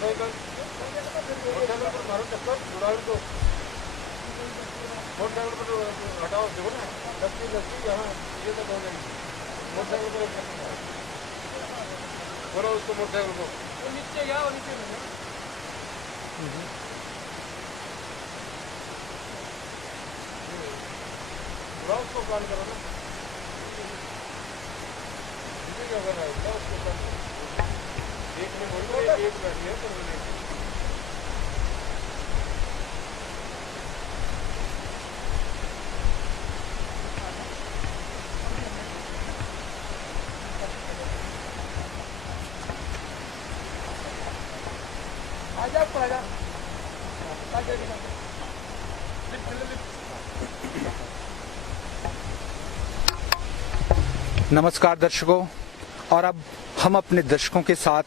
Motorcycle पर मारो चक्कर जुड़ाओ तो मोटरसाइकिल पर हटाओ देखो ना लस्सी यहाँ ये तक हो जाएगी मोटरसाइकिल पर बोलो उसको मोटरसाइकिल को नीचे गया और नीचे जुड़ाओ उसको कॉल करो ना क्या कर रहा है उसको एक में बोल रहे एक बैठी है तो नमस्कार दर्शकों, और अब हम अपने दर्शकों के साथ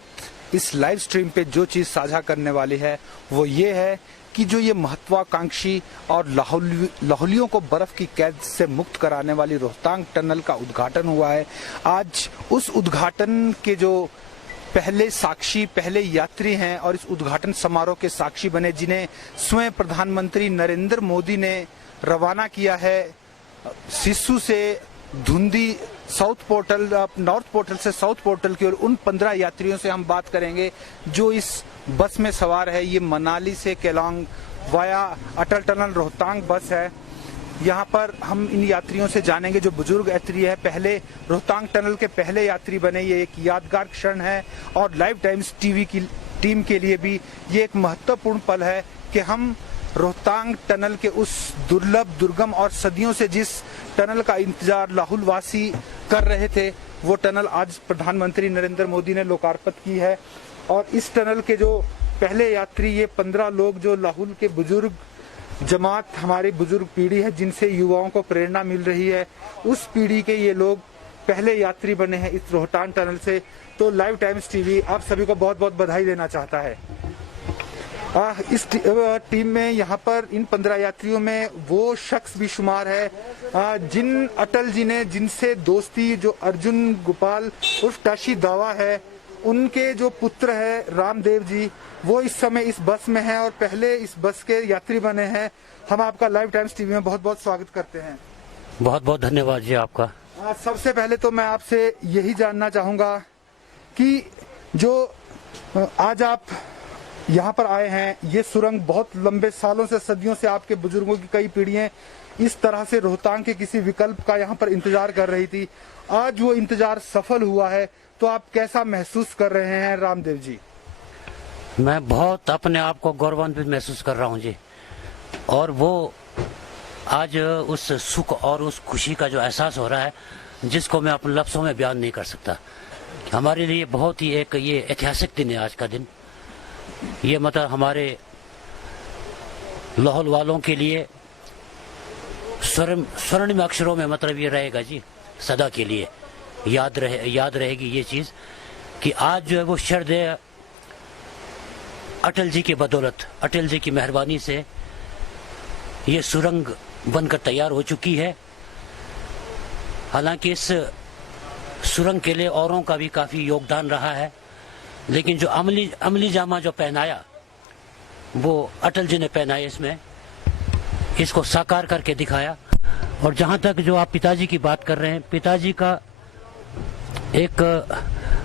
इस लाइव स्ट्रीम पे जो चीज साझा करने वाली है वो ये है कि जो ये महत्वाकांक्षी और लाहौलियों को बर्फ की कैद से मुक्त कराने वाली रोहतांग टनल का उद्घाटन हुआ है। आज उस उद्घाटन के जो पहले साक्षी, पहले यात्री हैं और इस उद्घाटन समारोह के साक्षी बने, जिन्हें स्वयं प्रधानमंत्री नरेंद्र मोदी ने रवाना किया है सिस्सू से Dhundhi south portal, north portal से साउथ पोर्टल की ओर। उन 15 यात्रियों से हम बात करेंगे जो इस बस में सवार है। ये मनाली से केलांग वाया अटल टनल रोहतांग बस है। यहाँ पर हम इन यात्रियों से जानेंगे, जो बुजुर्ग यात्री है, पहले रोहतांग टनल के पहले यात्री बने। ये एक यादगार क्षण है और लाइव टाइम्स टीवी की टीम के लिए भी ये एक महत्वपूर्ण पल है कि हम रोहतांग टनल के उस दुर्लभ, दुर्गम और सदियों से जिस टनल का इंतजार लाहुल वासी कर रहे थे, वो टनल आज प्रधानमंत्री नरेंद्र मोदी ने लोकार्पित की है। और इस टनल के जो पहले यात्री, ये 15 लोग जो लाहुल के बुजुर्ग जमात, हमारी बुजुर्ग पीढ़ी है जिनसे युवाओं को प्रेरणा मिल रही है, उस पीढ़ी के ये लोग पहले यात्री बने हैं इस रोहतांग टनल से। तो लाइव टाइम्स टीवी आप सभी को बहुत बहुत बधाई देना चाहता है। इस टीम में यहाँ पर इन 15 यात्रियों में वो शख्स भी शुमार है जिन अटल जी ने, जिनसे दोस्ती, जो अर्जुन गोपाल उर्फ टाशी दावा है, उनके जो पुत्र है रामदेव जी, वो इस समय इस बस में हैं और पहले इस बस के यात्री बने हैं। हम आपका लाइव टाइम्स टीवी में बहुत बहुत स्वागत करते हैं। बहुत बहुत धन्यवाद जी आपका। सबसे पहले तो मैं आपसे यही जानना चाहूंगा कि जो आज आप यहाँ पर आए हैं, ये सुरंग बहुत लंबे सालों से, सदियों से आपके बुजुर्गों की कई पीढ़ियां इस तरह से रोहतांग के किसी विकल्प का यहाँ पर इंतजार कर रही थी। आज वो इंतजार सफल हुआ है, तो आप कैसा महसूस कर रहे हैं रामदेव जी? मैं बहुत अपने आप को गौरवान्वित महसूस कर रहा हूँ जी। और वो आज उस सुख और उस खुशी का जो एहसास हो रहा है, जिसको मैं अपने लफ्जों में बयान नहीं कर सकता। हमारे लिए बहुत ही एक ये ऐतिहासिक दिन है आज का दिन। ये मतलब हमारे लाहौल वालों के लिए स्वर्णिम अक्षरों में मतलब ये रहेगा जी, सदा के लिए याद रहेगी ये चीज कि आज जो है वो शर्त अटल जी की बदौलत, अटल जी की मेहरबानी से ये सुरंग बनकर तैयार हो चुकी है। हालांकि इस सुरंग के लिए औरों का भी काफी योगदान रहा है, लेकिन जो अमली जामा जो पहनाया वो अटल जी ने पहनाया, इसमें इसको साकार करके दिखाया। और जहां तक जो आप पिताजी की बात कर रहे हैं, पिताजी का एक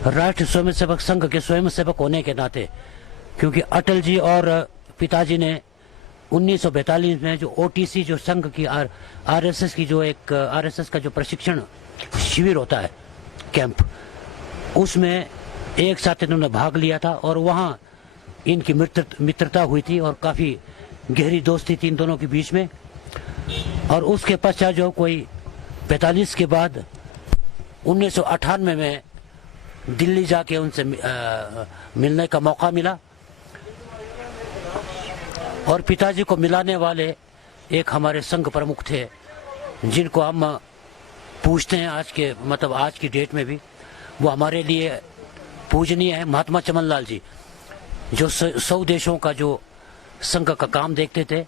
राष्ट्रीय स्वयंसेवक संघ के स्वयंसेवक होने के नाते, क्योंकि अटल जी और पिताजी ने 1942 में जो ओटीसी जो संघ की आरएसएस की जो एक आरएसएस का जो प्रशिक्षण शिविर होता है, कैंप, उसमें एक साथ इन्होंने भाग लिया था और वहां इनकी मित्रता हुई थी और काफी गहरी दोस्ती थी इन दोनों के बीच में। और उसके पश्चात जो कोई 45 के बाद 1998 में दिल्ली जाके उनसे मिलने का मौका मिला। और पिताजी को मिलाने वाले एक हमारे संघ प्रमुख थे, जिनको हम पूछते हैं आज की डेट में भी वो हमारे लिए पूजनीय है, महात्मा चमन लाल जी, जो 100 देशों का जो संघ का काम देखते थे।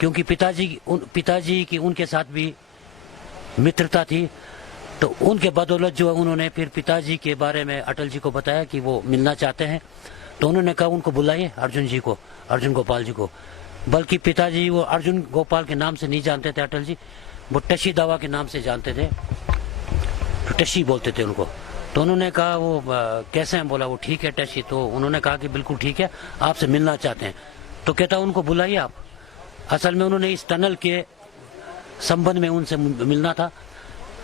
क्योंकि पिताजी की उनके साथ भी मित्रता थी, तो उनके बदौलत जो उन्होंने फिर पिताजी के बारे में अटल जी को बताया कि वो मिलना चाहते हैं। तो उन्होंने कहा उनको बुलाइए, अर्जुन जी को, अर्जुन गोपाल जी को। बल्कि पिताजी वो अर्जुन गोपाल के नाम से नहीं जानते थे अटल जी, वो टशी दावा के नाम से जानते थे, तो टशी बोलते थे उनको। तो उन्होंने कहा वो कैसे हैं, बोला वो ठीक है टशी। तो उन्होंने कहा कि बिल्कुल ठीक है, आपसे मिलना चाहते हैं। तो कहता उनको बुलाइए आप। असल में उन्होंने इस टनल के संबंध में उनसे मिलना था,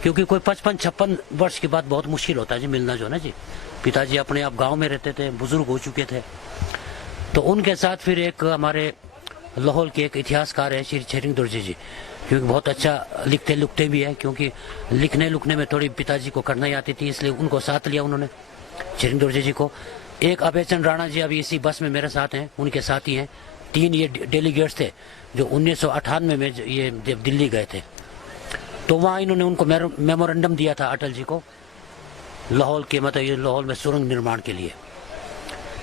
क्योंकि कोई 55-56 वर्ष के बाद बहुत मुश्किल होता है जी मिलना जो ना जी। पिताजी अपने आप गांव में रहते थे, बुजुर्ग हो चुके थे। तो उनके साथ फिर एक हमारे लाहौल के एक इतिहासकार है श्री छेरिंग दोरजे जी, क्योंकि बहुत अच्छा लिखते लुखते भी है, क्योंकि लिखने लुखने में थोड़ी पिताजी को करना ही आती थी, इसलिए उनको साथ लिया उन्होंने, छेरिंग दोरजे जी को। एक अभयचंद राणा जी अभी इसी बस में मेरे साथ हैं, उनके साथी हैं। 3 ये डेलीगेट्स थे जो 1998 में ये दिल्ली गए थे। तो वहाँ इन्होंने उनको मेमोरेंडम दिया था अटल जी को, लाहौल के मतलब ये लाहौल में सुरंग निर्माण के लिए।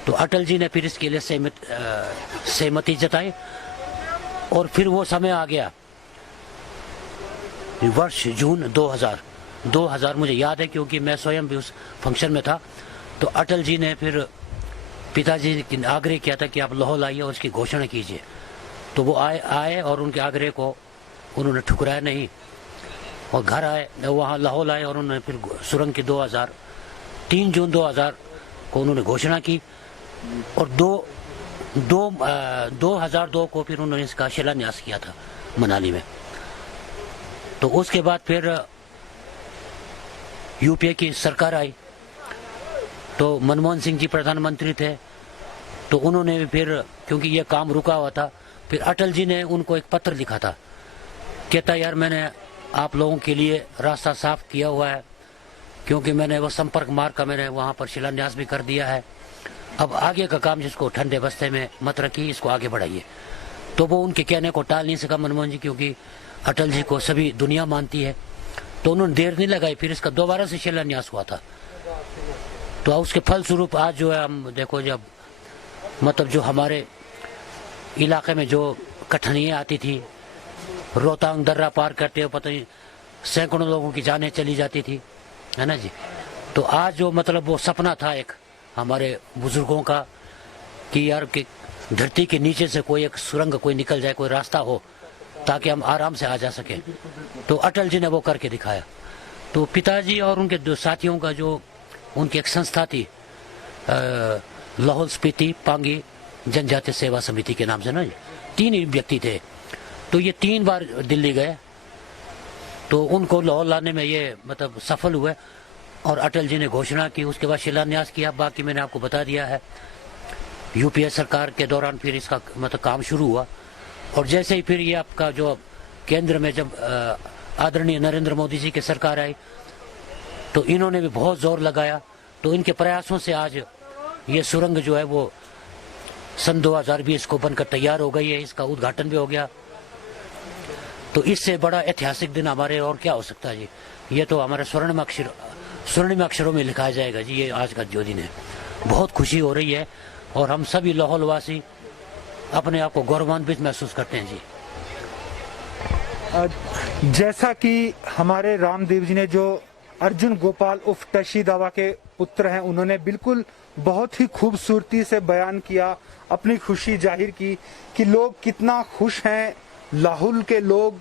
तो अटल जी ने फिर इसके लिए सहमति जताई, और फिर वो समय आ गया वर्ष जून 2000 मुझे याद है, क्योंकि मैं स्वयं भी उस फंक्शन में था। तो अटल जी ने फिर पिताजी ने आग्रह किया था कि आप लाहौल आइए और इसकी घोषणा कीजिए। तो वो आए और उनके आग्रह को उन्होंने ठुकराया नहीं, और घर आए, वहाँ लाहौल आए, और उन्होंने फिर सुरंग की 3 जून 2000 को उन्होंने घोषणा की, और 2002 को फिर उन्होंने इसका शिलान्यास किया था मनाली में। तो उसके बाद फिर यूपीए की सरकार आई, तो मनमोहन सिंह जी प्रधानमंत्री थे। तो उन्होंने फिर, क्योंकि ये काम रुका हुआ था, फिर अटल जी ने उनको एक पत्र लिखा था, कहता यार मैंने आप लोगों के लिए रास्ता साफ किया हुआ है, क्योंकि मैंने वो संपर्क मार्ग का मैंने वहाँ पर शिलान्यास भी कर दिया है, अब आगे का काम जिसको ठंडे बस्ते में मत रखिए, इसको आगे बढ़ाइए। तो वो उनके कहने को टाल नहीं सका मनमोहन जी, क्योंकि अटल जी को सभी दुनिया मानती है। तो उन्होंने देर नहीं लगाई, फिर इसका दोबारा से शिलान्यास हुआ था। तो उसके फलस्वरूप आज जो है हम देखो, जब मतलब जो हमारे इलाके में जो कठिनाइयाँ आती थी, रोहतांग दर्रा पार करते हो पता नहीं सैकड़ों लोगों की जानें चली जाती थी, है ना जी। तो आज जो मतलब वो सपना था एक हमारे बुजुर्गों का कि यार कि धरती के नीचे से कोई एक सुरंग कोई निकल जाए, कोई रास्ता हो ताकि हम आराम से आ जा सके, तो अटल जी ने वो करके दिखाया। तो पिताजी और उनके दो साथियों का जो उनकी एक संस्था थी लाहौल स्पीति पांगी जनजातीय सेवा समिति के नाम से ना, 3 ही व्यक्ति थे। तो ये 3 बार दिल्ली गए, तो उनको लाहौल लाने में ये मतलब सफल हुए, और अटल जी ने घोषणा की, उसके बाद शिलान्यास किया। बाकी मैंने आपको बता दिया है। यूपीए सरकार के दौरान फिर इसका मतलब काम शुरू हुआ, और जैसे ही फिर ये आपका जो केंद्र में जब आदरणीय नरेंद्र मोदी जी की सरकार आई, तो इन्होंने भी बहुत जोर लगाया। तो इनके प्रयासों से आज ये सुरंग जो है वो सन 2020 को बनकर तैयार हो गई है, इसका उद्घाटन भी हो गया। तो इससे बड़ा ऐतिहासिक दिन हमारे और क्या हो सकता है जी। ये तो हमारे स्वर्णिम अक्षरों में लिखा जाएगा जी, ये आज का जो दिन है। बहुत खुशी हो रही है, और हम सभी लाहौल वासी अपने आप को गौरवान्वित महसूस करते हैं जी। जैसा कि हमारे रामदेव जी ने, जो अर्जुन गोपाल उर्फ टशी दावा के पुत्र हैं, उन्होंने बिल्कुल बहुत ही खूबसूरती से बयान किया, अपनी खुशी जाहिर की कि लोग कितना खुश हैं, लाहौल के लोग,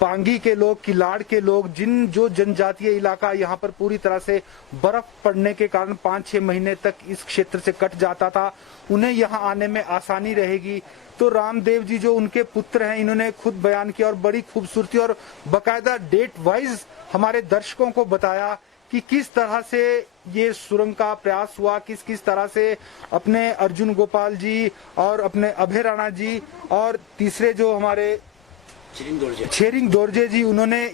पांगी के लोग, किलाड़ के लोग, जो जनजातीय इलाका यहाँ पर पूरी तरह से बर्फ पड़ने के कारण 5-6 महीने तक इस क्षेत्र से कट जाता था, उन्हें यहाँ आने में आसानी रहेगी। तो रामदेव जी जो उनके पुत्र हैं, इन्होंने खुद बयान किया और बड़ी खूबसूरती और बकायदा डेट वाइज हमारे दर्शकों को बताया कि किस तरह से ये सुरंग का प्रयास हुआ, किस किस तरह से अपने अर्जुन गोपाल जी और अपने अभय राणा जी और तीसरे जो हमारे छेरिंग दोरजे जी, उन्होंने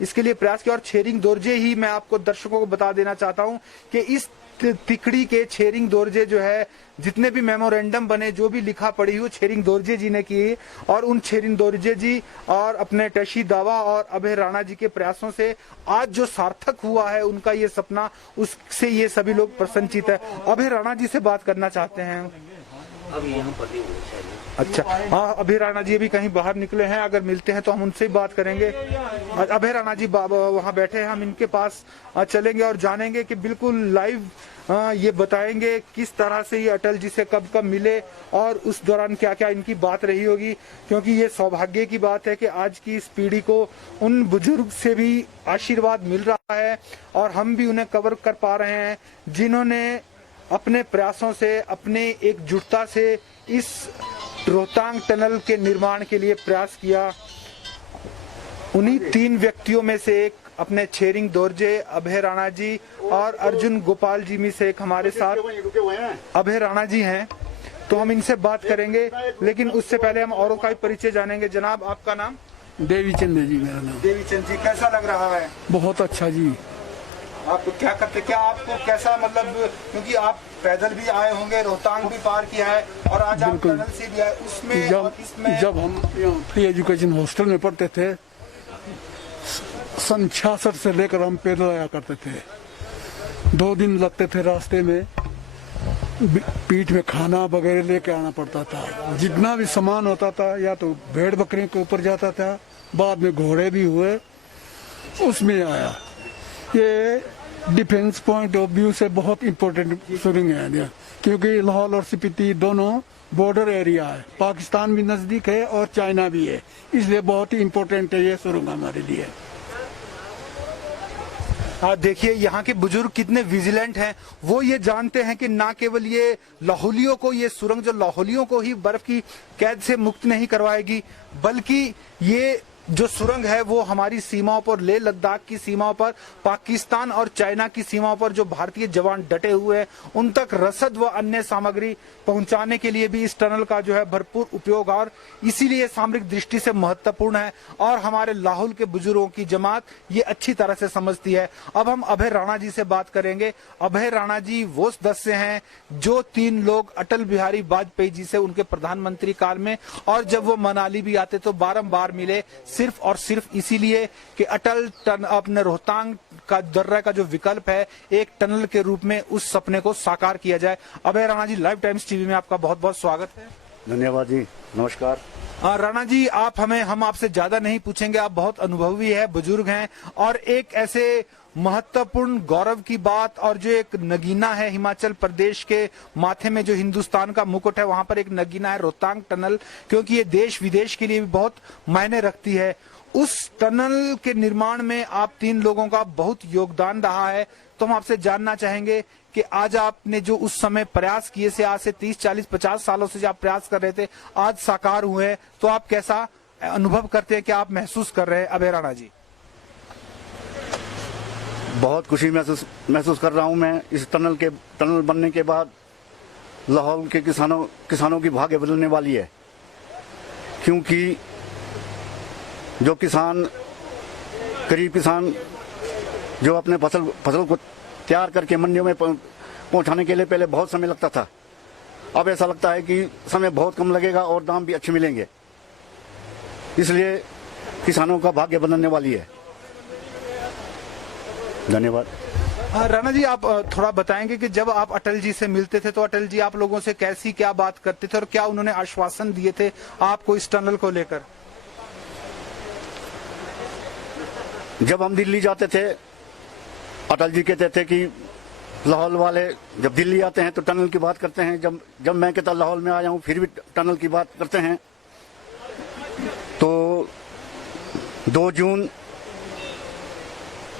इसके लिए प्रयास किया। और छेरिंग दोरजे ही मैं आपको दर्शकों को बता देना चाहता हूं कि इस तिकड़ी के छेरिंग दोरजे जो है, जितने भी मेमोरेंडम बने, जो भी लिखा पढ़ी हुई छेरिंग दोरजे जी ने की, और उन छेरिंग दोरजे जी और अपने टशी दावा और अभय राणा जी के प्रयासों से आज जो सार्थक हुआ है उनका ये सपना, उससे ये सभी लोग प्रसन्नचित है। अभय राणा जी से बात करना चाहते हैं। अभी यहाँ पर नहीं। अच्छा, हाँ, अभय राणा जी अभी कहीं बाहर निकले हैं, अगर मिलते हैं तो हम उनसे ही बात करेंगे। अभय राणा जी वहाँ बैठे हैं, हम इनके पास चलेंगे और जानेंगे कि बिल्कुल लाइव ये बताएंगे किस तरह से ये अटल जी से कब कब मिले और उस दौरान क्या क्या इनकी बात रही होगी, क्योंकि ये सौभाग्य की बात है कि आज की इस पीढ़ी को उन बुजुर्ग से भी आशीर्वाद मिल रहा है और हम भी उन्हें कवर कर पा रहे हैं जिन्होंने अपने प्रयासों से, अपने एकजुटता से इस रोहतांग टनल के निर्माण के लिए प्रयास किया। उन्हीं 3 व्यक्तियों में से एक अपने छेरिंग दोरजे, अभय राणा जी और अर्जुन गोपाल जी में से एक हमारे साथ अभय राणा जी हैं, तो हम इनसे बात करेंगे। लेकिन उससे पहले हम औरों का भी परिचय जानेंगे। जनाब, आपका नाम? देवीचंद जी मेरा नाम। देवीचंद जी, कैसा लग रहा है? बहुत अच्छा जी। आप क्या करते, क्या आपको कैसा, मतलब क्योंकि आप पैदल भी आए होंगे, रोहतांग भी पार किया है और आज आप टनल से भी आए, उसमें जब हम फ्री एजुकेशन हॉस्टल में पढ़ते थे, सन 66 से लेकर हम पैदल आया करते थे। 2 दिन लगते थे रास्ते में, पीठ में खाना वगैरह लेके आना पड़ता था। जितना भी सामान होता था या तो भेड़ बकरी के ऊपर जाता था, बाद में घोड़े भी हुए, उसमें आया। ये डिफेंस पॉइंट ऑफ व्यू से बहुत इम्पोर्टेंट सुरंग है, क्योंकि लाहौल और स्पीति दोनों बॉर्डर एरिया है, पाकिस्तान भी नजदीक है और चाइना भी है, इसलिए बहुत ही इम्पोर्टेंट है ये सुरंग हमारे लिए। देखिए यहाँ के बुजुर्ग कितने विजिलेंट हैं। वो ये जानते हैं कि ना केवल ये लाहौलियों को, ये सुरंग जो लाहौलियों को ही बर्फ की कैद से मुक्त नहीं करवाएगी, बल्कि ये जो सुरंग है वो हमारी सीमाओं पर, लेह लद्दाख की सीमाओं पर, पाकिस्तान और चाइना की सीमाओं पर जो भारतीय जवान डटे हुए हैं उन तक रसद व अन्य सामग्री पहुंचाने के लिए भी इस टनल का जो है भरपूर उपयोग, और इसीलिए सामरिक दृष्टि से महत्वपूर्ण है और हमारे लाहौल के बुजुर्गों की जमात ये अच्छी तरह से समझती है। अब हम अभय राणा जी से बात करेंगे। अभय राणा जी वो सदस्य हैं जो 3 लोग अटल बिहारी वाजपेयी जी से उनके प्रधानमंत्री काल में, और जब वो मनाली भी आते तो बारंबार मिले, सिर्फ और सिर्फ इसीलिए कि अटल अपने रोहतांग का दर्रा का जो विकल्प है एक टनल के रूप में, उस सपने को साकार किया जाए। अभय Rana ji, live times TV में आपका बहुत बहुत स्वागत है। धन्यवाद जी, नमस्कार। राणा जी, हम आपसे ज्यादा नहीं पूछेंगे, आप बहुत अनुभवी है, बुजुर्ग हैं, और एक ऐसे महत्वपूर्ण गौरव की बात, और जो एक नगीना है हिमाचल प्रदेश के माथे में, जो हिंदुस्तान का मुकुट है, वहां पर एक नगीना है रोहतांग टनल, क्योंकि ये देश विदेश के लिए भी बहुत मायने रखती है। उस टनल के निर्माण में आप 3 लोगों का बहुत योगदान रहा है, तो हम आपसे जानना चाहेंगे कि आज आपने जो उस समय प्रयास किए से, आज से 30, 40, 50 सालों से जो आप प्रयास कर रहे थे, आज साकार हुए हैं, तो आप कैसा अनुभव करते हैं, क्या आप महसूस कर रहे हैं अभय राणा जी? बहुत खुशी महसूस कर रहा हूं मैं। इस टनल बनने के बाद लाहौल के किसानों की भाग्य बदलने वाली है, क्योंकि जो गरीब किसान जो अपने फसल को तैयार करके मंडियों में पहुंचाने के लिए पहले बहुत समय लगता था, अब ऐसा लगता है कि समय बहुत कम लगेगा और दाम भी अच्छे मिलेंगे, इसलिए किसानों का भाग्य बदलने वाली है। धन्यवाद। राणा जी, आप थोड़ा बताएंगे कि जब आप अटल जी से मिलते थे तो अटल जी आप लोगों से कैसी क्या बात करते थे और क्या उन्होंने आश्वासन दिए थे आपको इस टनल को लेकर? जब हम दिल्ली जाते थे, अटल जी कहते थे कि लाहौल वाले जब दिल्ली आते हैं तो टनल की बात करते हैं। जब मैं कहता लाहौल में आया हूं फिर भी टनल की बात करते हैं। तो 2 जून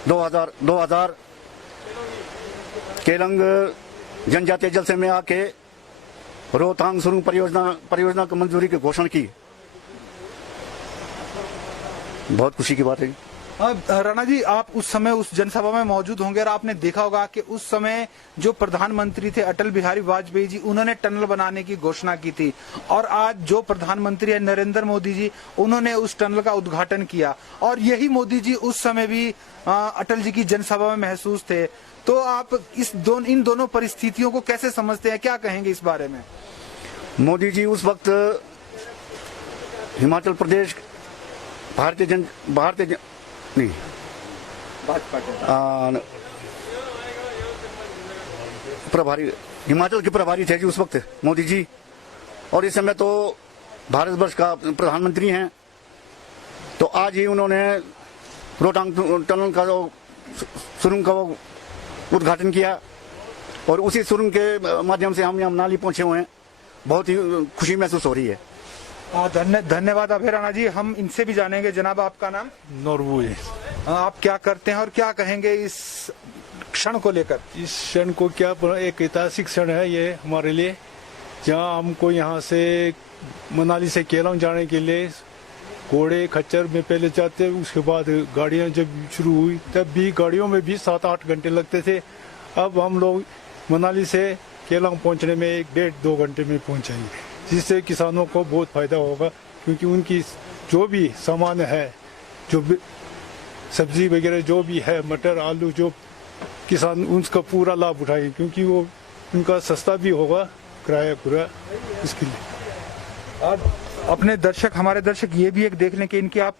2000 केलंग जनजातीय जलसे में आके रोहतांग सुरंग परियोजना को मंजूरी की घोषणा की। बहुत खुशी की बात है। राणा जी, आप उस समय उस जनसभा में मौजूद होंगे और आपने देखा होगा कि उस समय जो प्रधानमंत्री थे अटल बिहारी वाजपेयी जी, उन्होंने टनल बनाने की घोषणा की थी, और आज जो प्रधानमंत्री है नरेंद्र मोदी जी, उन्होंने उस टनल का उद्घाटन किया, और यही मोदी जी उस समय भी अटल जी की जनसभा में महसूस थे। तो आप इन दोनों परिस्थितियों को कैसे समझते हैं, क्या कहेंगे इस बारे में? मोदी जी उस वक्त हिमाचल प्रदेश प्रभारी, हिमाचल के प्रभारी थे जी उस वक्त मोदी जी, और इस समय तो भारतवर्ष का प्रधानमंत्री हैं। तो आज ही उन्होंने रोहतांग टनल का सुरंग का उद्घाटन किया। और उसी सुरंग के माध्यम से हम यहाँ मनाली पहुंचे हुए हैं। बहुत ही खुशी महसूस हो रही है। धन्यवाद अभय राणा जी। हम इनसे भी जानेंगे। जनाब, आपका नाम? नॉर्वे। आप क्या करते हैं और क्या कहेंगे इस क्षण को लेकर? इस क्षण को क्या, एक ऐतिहासिक क्षण है ये हमारे लिए, जहाँ हमको यहाँ से मनाली से केलांग जाने के लिए घोड़े खच्चर में पहले जाते, उसके बाद गाड़ियाँ जब शुरू हुई तब भी गाड़ियों में भी 7-8 घंटे लगते थे। अब हम लोग मनाली से केलांग पहुँचने में 1-1.5-2 घंटे में पहुँच जाएंगे, जिससे किसानों को बहुत फायदा होगा, क्योंकि उनकी जो भी सामान है, जो सब्जी वगैरह जो भी है, मटर आलू, जो किसान उसका पूरा लाभ उठाएंगे, क्योंकि वो उनका सस्ता भी होगा किराया पूरा, इसके लिए। और अपने दर्शक, हमारे दर्शक ये भी एक देख लें कि इनकी आप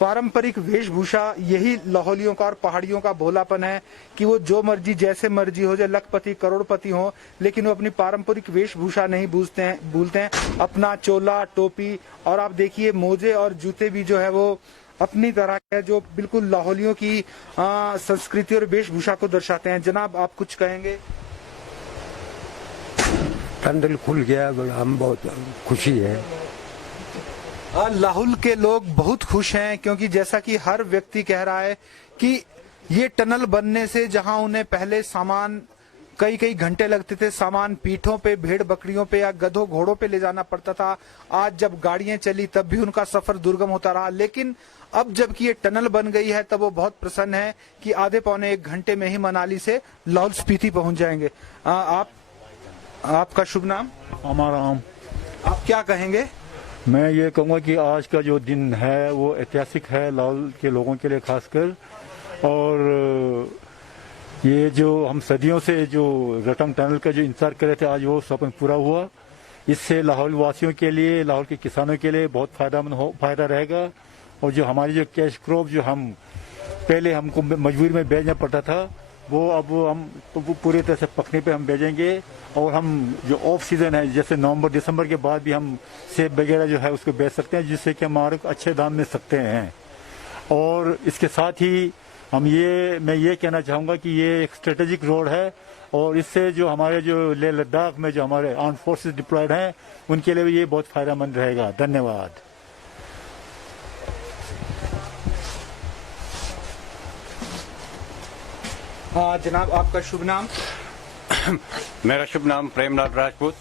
पारंपरिक वेशभूषा, यही लाहौलियों का और पहाड़ियों का भोलापन है कि वो जो मर्जी जैसे मर्जी हो जाए, लखपति करोड़पति हो, लेकिन वो अपनी पारंपरिक वेशभूषा नहीं भूलते हैं। अपना चोला टोपी और आप देखिए मोजे और जूते भी जो है वो अपनी तरह है, जो बिल्कुल लाहौलियों की संस्कृति और वेशभूषा को दर्शाते हैं। जनाब, आप कुछ कहेंगे? टंडल खुल गया, हम बहुत खुशी है। लाहौल के लोग बहुत खुश हैं, क्योंकि जैसा कि हर व्यक्ति कह रहा है कि ये टनल बनने से जहां उन्हें पहले सामान कई घंटे लगते थे, सामान पीठों पे, भेड़ बकरियों पे या गधों घोड़ों पे ले जाना पड़ता था, आज जब गाड़ियां चली तब भी उनका सफर दुर्गम होता रहा। लेकिन अब जबकि ये टनल बन गई है तब वो बहुत प्रसन्न है कि आधे पौने 1 घंटे में ही मनाली से लाहौल स्पीति पहुंच जाएंगे। आपका शुभ नाम? हमारा नाम। आप क्या कहेंगे? मैं ये कहूँगा कि आज का जो दिन है वो ऐतिहासिक है लाहौल के लोगों के लिए खासकर, और ये जो हम सदियों से जो रतंग टनल का जो इंतजार कर रहे थे, आज वो सपन पूरा हुआ। इससे लाहौल वासियों के लिए, लाहौल के किसानों के लिए बहुत फायदा रहेगा। और जो हमारी जो कैश क्रॉप जो हम पहले हमको मजबूरी में बेचना पड़ता था, वो अब हम पूरी तरह से पकने पे हम बेचेंगे। और हम जो ऑफ सीजन है, जैसे नवंबर दिसंबर के बाद भी हम सेब वगैरह जो है उसको बेच सकते हैं, जिससे कि हमारे को अच्छे दाम मिल सकते हैं। और इसके साथ ही मैं ये कहना चाहूँगा कि ये एक स्ट्रेटेजिक रोड है, और इससे जो हमारे जो लेह लद्दाख में जो हमारे आर्म फोर्सेस डिप्लॉयड हैं उनके लिए भी ये बहुत फायदेमंद रहेगा। धन्यवाद। जनाब, आपका शुभ नाम? मेरा शुभ नाम प्रेमलाल राजपूत,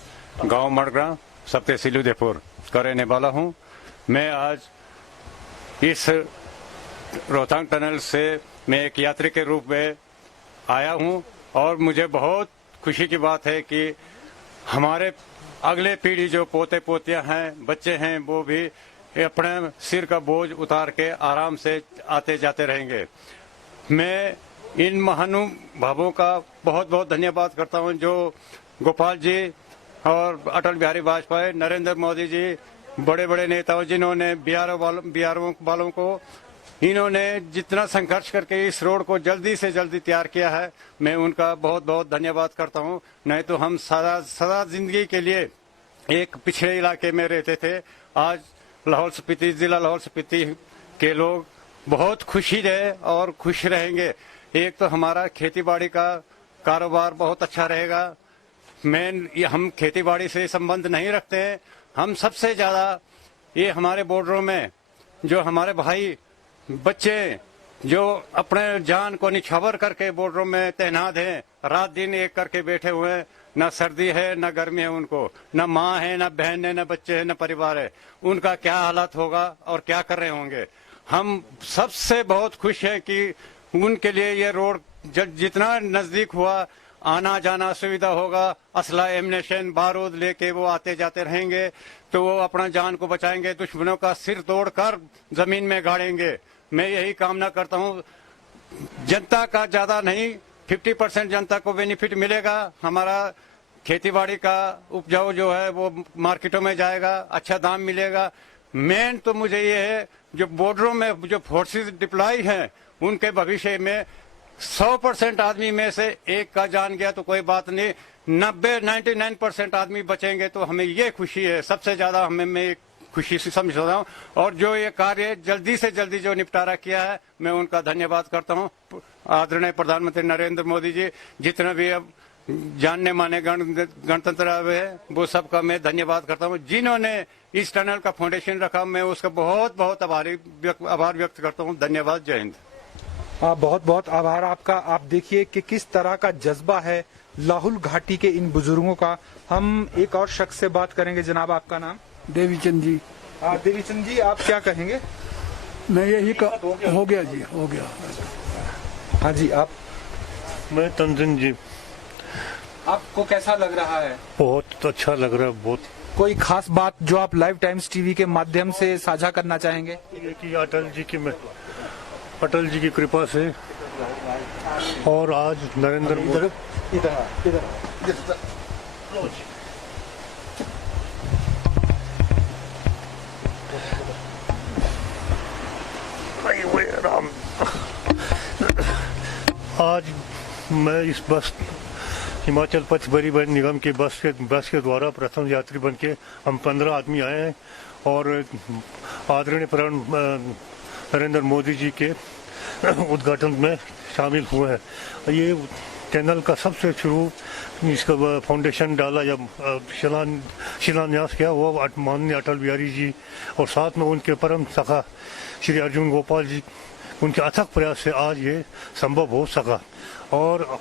गांव मड़ग्रा, सब तहसील उदयपुर का रहने वाला हूं। मैं आज इस रोहतांग टनल से मैं एक यात्री के रूप में आया हूं, और मुझे बहुत खुशी की बात है कि हमारे अगले पीढ़ी जो पोते पोतियां हैं, बच्चे हैं, वो भी अपने सिर का बोझ उतार के आराम से आते जाते रहेंगे। मैं इन महानुभावों का बहुत बहुत धन्यवाद करता हूं, जो गोपाल जी और अटल बिहारी वाजपेयी, नरेंद्र मोदी जी, बड़े बड़े नेताओं जिन्होंने बिहार वालों को इन्होंने जितना संघर्ष करके इस रोड को जल्दी से जल्दी तैयार किया है, मैं उनका बहुत बहुत धन्यवाद करता हूं। नहीं तो हम सदा जिंदगी के लिए एक पिछड़े इलाके में रहते थे। आज लाहौल स्पीति, जिला लाहौल स्पीति के लोग बहुत खुशी रहे और खुश रहेंगे। एक तो हमारा खेतीबाड़ी का कारोबार बहुत अच्छा रहेगा। हम खेतीबाड़ी से संबंध नहीं रखते हैं। हम सबसे ज्यादा ये हमारे बॉर्डरों में जो हमारे भाई बच्चे जो अपने जान को निछावर करके बॉर्डरों में तैनात हैं, रात दिन एक करके बैठे हुए हैं, न सर्दी है न गर्मी है उनको, न माँ है न बहन है न बच्चे है न परिवार है, उनका क्या हालत होगा और क्या कर रहे होंगे। हम सबसे बहुत खुश हैं कि उनके लिए ये रोड जितना नजदीक हुआ, आना जाना सुविधा होगा। असला एमिनेशन बारूद लेके वो आते जाते रहेंगे, तो वो अपना जान को बचाएंगे, दुश्मनों का सिर तोड़कर जमीन में गाड़ेंगे। मैं यही कामना करता हूँ। जनता का ज्यादा नहीं, 50% जनता को बेनिफिट मिलेगा। हमारा खेतीबाड़ी का उपजाऊ जो है वो मार्केटों में जाएगा, अच्छा दाम मिलेगा। मेन तो मुझे ये है, जो बॉर्डरों में जो फोर्सेस डिप्लॉय हैं उनके भविष्य में 100% आदमी में से एक का जान गया तो कोई बात नहीं, 99% आदमी बचेंगे तो हमें ये खुशी है। सबसे ज्यादा मैं खुशी से समझ रहा हूँ। और जो ये कार्य जल्दी से जल्दी जो निपटारा किया है, मैं उनका धन्यवाद करता हूँ। आदरणीय प्रधानमंत्री नरेंद्र मोदी जी, जितना भी अब जानने माने गणतंत्र है, वो सबका मैं धन्यवाद करता हूँ। जिन्होंने इस टनल का फाउंडेशन रखा, मैं उसका बहुत बहुत आभार व्यक्त करता हूँ। धन्यवाद। जय हिंद। बहुत बहुत आभार आपका। आप देखिए कि किस तरह का जज्बा है लाहुल घाटी के इन बुजुर्गों का। हम एक और शख्स से बात करेंगे। जनाब, आपका नाम? देवीचंद जी। देवीचंद जी, आप क्या कहेंगे? मैं यही हो गया जी, हो गया। हाँ जी, आप? मैं तंजन जी। आपको कैसा लग रहा है? बहुत अच्छा लग रहा है। बहुत। कोई खास बात जो आप लाइव टाइम्स टीवी के माध्यम से साझा करना चाहेंगे? कि अटल जी की कृपा से और आज नरेंद्र मोदी आज मैं इस बस हिमाचल पथ परिवहन निगम के बस के द्वारा प्रथम यात्री बन के हम 15 आदमी आए हैं और आदरणीय नरेंद्र मोदी जी के उद्घाटन में शामिल हुए हैं। ये टनल का सबसे शुरू इसका फाउंडेशन डाला या शिलान्यास किया वो माननीय अटल बिहारी जी और साथ में उनके परम सखा श्री अर्जुन गोपाल जी, उनके अथक प्रयास से आज ये संभव हो सका। और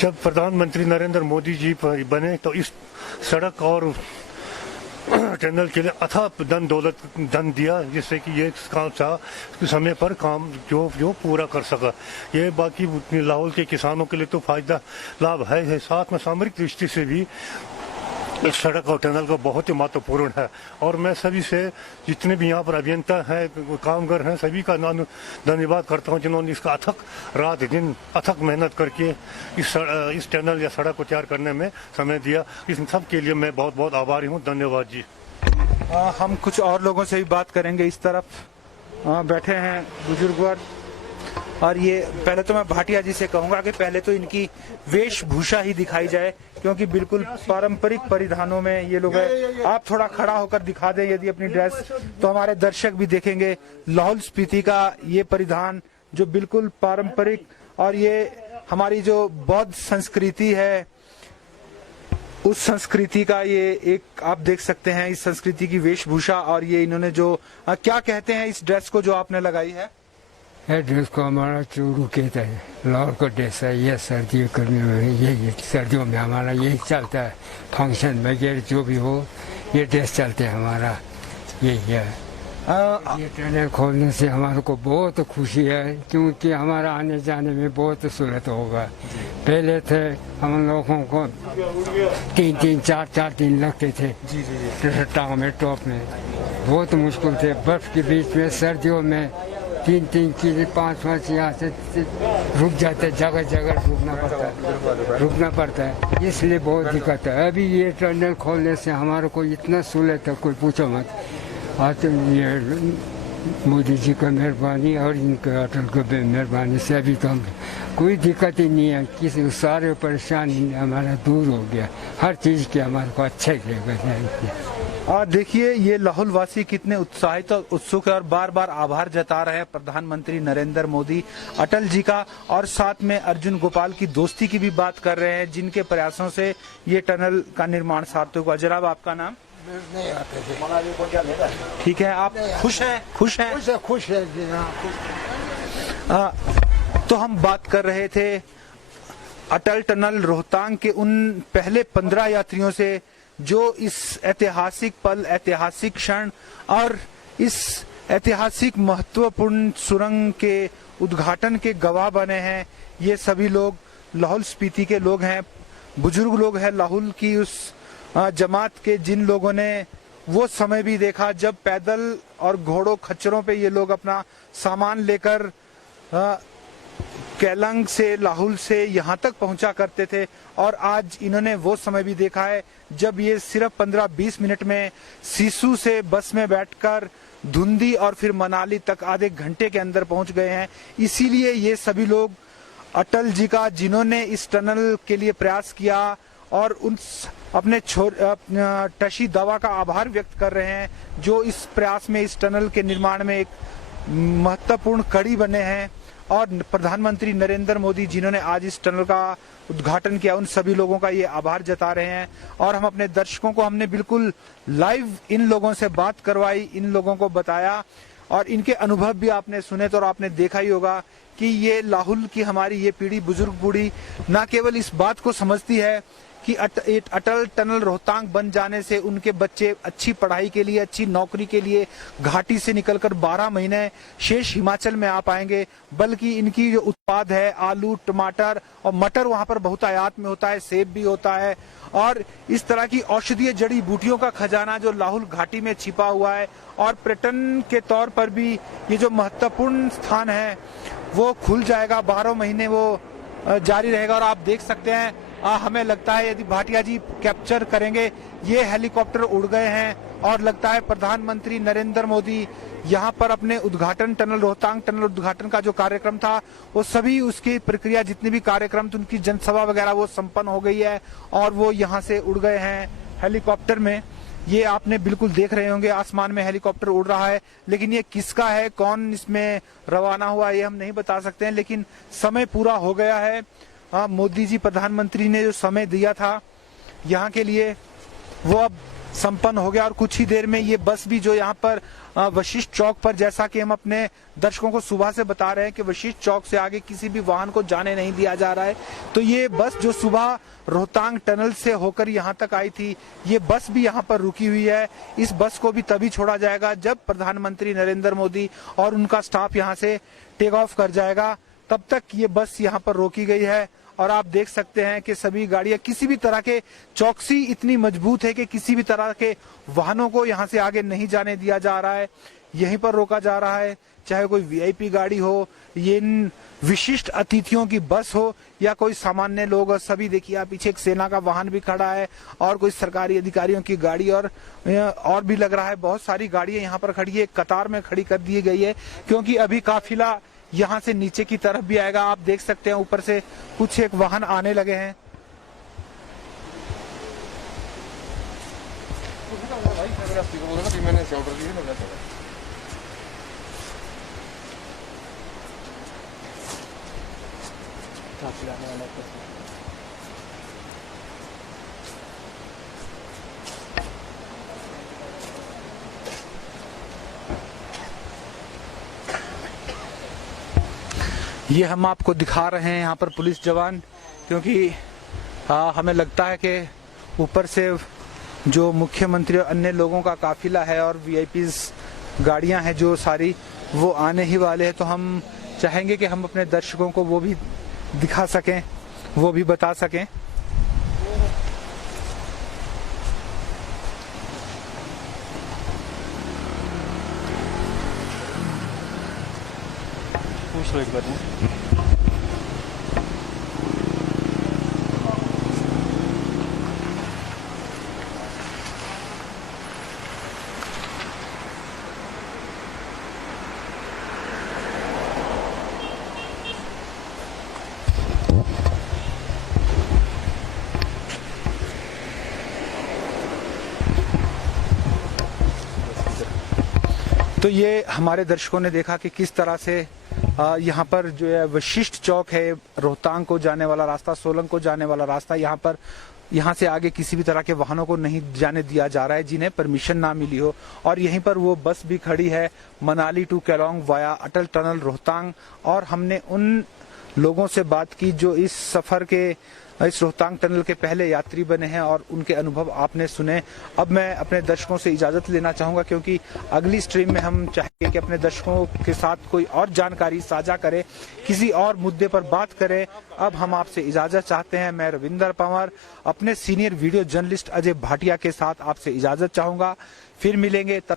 जब प्रधानमंत्री नरेंद्र मोदी जी बने तो इस सड़क और टनल के लिए अथक धन दिया, जिससे कि ये काम समय पर काम जो पूरा कर सका। ये बाकी लाहौल के किसानों के लिए तो फायदा लाभ है, साथ में सामरिक दृष्टि से भी इस सड़क और टनल का बहुत ही महत्वपूर्ण है। और मैं सभी से, जितने भी यहाँ पर अभियंता हैं, कामगार हैं, सभी का धन्यवाद करता हूँ जिन्होंने इसका अथक रात दिन अथक मेहनत करके इस टनल या सड़क को तैयार करने में समय दिया। इस सब के लिए मैं बहुत बहुत आभारी हूँ। धन्यवाद जी। हम कुछ और लोगों से भी बात करेंगे। इस तरफ बैठे हैं बुजुर्ग, और ये पहले तो मैं भाटिया जी से कहूंगा कि पहले तो इनकी वेशभूषा ही दिखाई जाए, क्योंकि बिल्कुल पारंपरिक परिधानों में ये लोग हैं। आप थोड़ा खड़ा होकर दिखा दें यदि अपनी ड्रेस, तो हमारे दर्शक भी देखेंगे लाहौल स्पीति का ये परिधान जो बिल्कुल पारंपरिक, और ये हमारी जो बौद्ध संस्कृति है उस संस्कृति का ये एक आप देख सकते हैं, इस संस्कृति की वेशभूषा। और ये इन्होंने जो क्या कहते हैं इस ड्रेस को जो आपने लगाई है? ये ड्रेस को हमारा चूरू कहते हैं, लाहौर का ड्रेस है। ये सर्दियों गर्मियों में यही, सर्दियों में हमारा यही चलता है। फंक्शन वगैरह जो भी हो ये ड्रेस चलते हैं हमारा, यही है। ये टनल खोलने से हमारे को बहुत खुशी है, क्योंकि हमारा आने जाने में बहुत सहूलत होगा। पहले थे हम लोगों को 3-3, 4-4 दिन लगते थे टांग में, टॉप में, बहुत मुश्किल थे। बर्फ के बीच में सर्दियों में 3-3 की 5-5 यहाँ से रुक जाते, जगह जगह रुकना पड़ता है, इसलिए बहुत दिक्कत है। अभी ये टनल खोलने से हमारे को इतना सहूलत है, कोई पूछो मत। आज ये मोदी जी का मेहरबानी और इनके अटल को मेहरबानी से अभी तो हम कोई दिक्कत ही नहीं है, किसी सारे परेशानी हमारा दूर हो गया। हर चीज़ के हमारे को अच्छा लगेगा। देखिए ये लाहौल वासी कितने उत्साहित और उत्सुक है और बार बार आभार जता रहे हैं प्रधानमंत्री नरेंद्र मोदी, अटल जी का, और साथ में अर्जुन गोपाल की दोस्ती की भी बात कर रहे हैं, जिनके प्रयासों से ये टनल का निर्माण सार्थक हुआ। जनाब, आपका नाम? नहीं आते थे। ठीक है, आप खुश हैं? खुश हैं? खुश है जी। तो हम बात कर रहे थे अटल टनल रोहतांग के उन पहले 15 यात्रियों से जो इस ऐतिहासिक पल, ऐतिहासिक क्षण और इस ऐतिहासिक महत्वपूर्ण सुरंग के उद्घाटन के गवाह बने हैं। ये सभी लोग लाहौल स्पीति के लोग हैं, बुजुर्ग लोग हैं लाहौल की उस जमात के, जिन लोगों ने वो समय भी देखा जब पैदल और घोड़ों खच्चरों पे ये लोग अपना सामान लेकर केलंग से, लाहौल से यहाँ तक पहुंचा करते थे। और आज इन्होंने वो समय भी देखा है जब ये सिर्फ 15-20 मिनट में सिसु से बस में बैठकर धुंधी और फिर मनाली तक आधे घंटे के अंदर पहुंच गए हैं। इसीलिए ये सभी लोग अटल जी का, जिन्होंने इस टनल के लिए प्रयास किया और उन अपने टशी दवा का आभार व्यक्त कर रहे हैं, जो इस प्रयास में, इस टनल के निर्माण में एक महत्वपूर्ण कड़ी बने हैं। और प्रधानमंत्री नरेंद्र मोदी, जिन्होंने आज इस टनल का उद्घाटन किया, उन सभी लोगों का ये आभार जता रहे हैं। और हम अपने दर्शकों को, हमने बिल्कुल लाइव इन लोगों से बात करवाई, इन लोगों को बताया और इनके अनुभव भी आपने सुने तो और आपने देखा ही होगा कि ये लाहुल की हमारी ये पीढ़ी, बुजुर्ग बूढ़ी ना केवल इस बात को समझती है कि अटल टनल रोहतांग बन जाने से उनके बच्चे अच्छी पढ़ाई के लिए, अच्छी नौकरी के लिए घाटी से निकलकर 12 महीने शेष हिमाचल में आ पाएंगे, बल्कि इनकी जो उत्पाद है आलू, टमाटर और मटर वहां पर बहुत आयात में होता है, सेब भी होता है और इस तरह की औषधीय जड़ी बूटियों का खजाना जो लाहुल घाटी में छिपा हुआ है और पर्यटन के तौर पर भी ये जो महत्वपूर्ण स्थान है वो खुल जाएगा, 12 महीने वो जारी रहेगा। और आप देख सकते हैं, हमें लगता है यदि भाटिया जी कैप्चर करेंगे, ये हेलीकॉप्टर उड़ गए हैं और लगता है प्रधानमंत्री नरेंद्र मोदी यहाँ पर अपने उद्घाटन, टनल रोहतांग टनल उद्घाटन का जो कार्यक्रम था वो सभी उसकी प्रक्रिया, जितनी भी कार्यक्रम थे उनकी जनसभा वगैरह वो संपन्न हो गई है और वो यहाँ से उड़ गए हैं हेलीकॉप्टर में। ये आपने बिल्कुल देख रहे होंगे, आसमान में हेलीकॉप्टर उड़ रहा है, लेकिन ये किसका है, कौन इसमें रवाना हुआ, ये हम नहीं बता सकते हैं। लेकिन समय पूरा हो गया है। मोदी जी प्रधानमंत्री ने जो समय दिया था यहाँ के लिए वो अब संपन्न हो गया और कुछ ही देर में ये बस भी जो यहाँ पर वशिष्ठ चौक पर, जैसा कि हम अपने दर्शकों को सुबह से बता रहे हैं कि वशिष्ठ चौक से आगे किसी भी वाहन को जाने नहीं दिया जा रहा है, तो ये बस जो सुबह रोहतांग टनल से होकर यहाँ तक आई थी, ये बस भी यहाँ पर रुकी हुई है। इस बस को भी तभी छोड़ा जाएगा जब प्रधानमंत्री नरेंद्र मोदी और उनका स्टाफ यहाँ से टेक ऑफ कर जाएगा, तब तक ये बस यहाँ पर रोकी गई है। और आप देख सकते हैं कि सभी गाड़ियां, किसी भी तरह के, चौकसी इतनी मजबूत है कि किसी भी तरह के वाहनों को यहां से आगे नहीं जाने दिया जा रहा है, यहीं पर रोका जा रहा है। चाहे कोई वीआईपी गाड़ी हो, ये विशिष्ट अतिथियों की बस हो या कोई सामान्य लोग, सभी देखिए आप पीछे एक सेना का वाहन भी खड़ा है और कोई सरकारी अधिकारियों की गाड़ी और भी लग रहा है। बहुत सारी गाड़ियां यहाँ पर खड़ी है, कतार में खड़ी कर दी गई है क्योंकि अभी काफिला यहाँ से नीचे की तरफ भी आएगा। आप देख सकते हैं ऊपर से कुछ एक वाहन आने लगे हैं। ये हम आपको दिखा रहे हैं यहाँ पर पुलिस जवान, क्योंकि हमें लगता है कि ऊपर से जो मुख्यमंत्री और अन्य लोगों का काफिला है और वीआईपीज गाड़ियां हैं जो सारी, वो आने ही वाले हैं। तो हम चाहेंगे कि हम अपने दर्शकों को वो भी दिखा सकें, वो भी बता सकें। पूछ लो एक बार। तो ये हमारे दर्शकों ने देखा कि किस तरह से यहाँ पर जो है वशिष्ठ चौक है, रोहतांग को जाने वाला रास्ता, सोलंग को जाने वाला रास्ता, यहाँ से आगे किसी भी तरह के वाहनों को नहीं जाने दिया जा रहा है जिन्हें परमिशन ना मिली हो। और यहीं पर वो बस भी खड़ी है, Manali to Keylong via Atal tunnel Rohtang. और हमने उन लोगों से बात की जो इस सफर के, इस रोहतांग टनल के पहले यात्री बने हैं और उनके अनुभव आपने सुने। अब मैं अपने दर्शकों से इजाजत लेना चाहूंगा क्योंकि अगली स्ट्रीम में हम चाहेंगे कि अपने दर्शकों के साथ कोई और जानकारी साझा करें, किसी और मुद्दे पर बात करें। अब हम आपसे इजाजत चाहते हैं। मैं रविंदर पंवर अपने senior video journalist Ajay Bhatia के साथ आपसे इजाजत चाहूंगा। फिर मिलेंगे, तब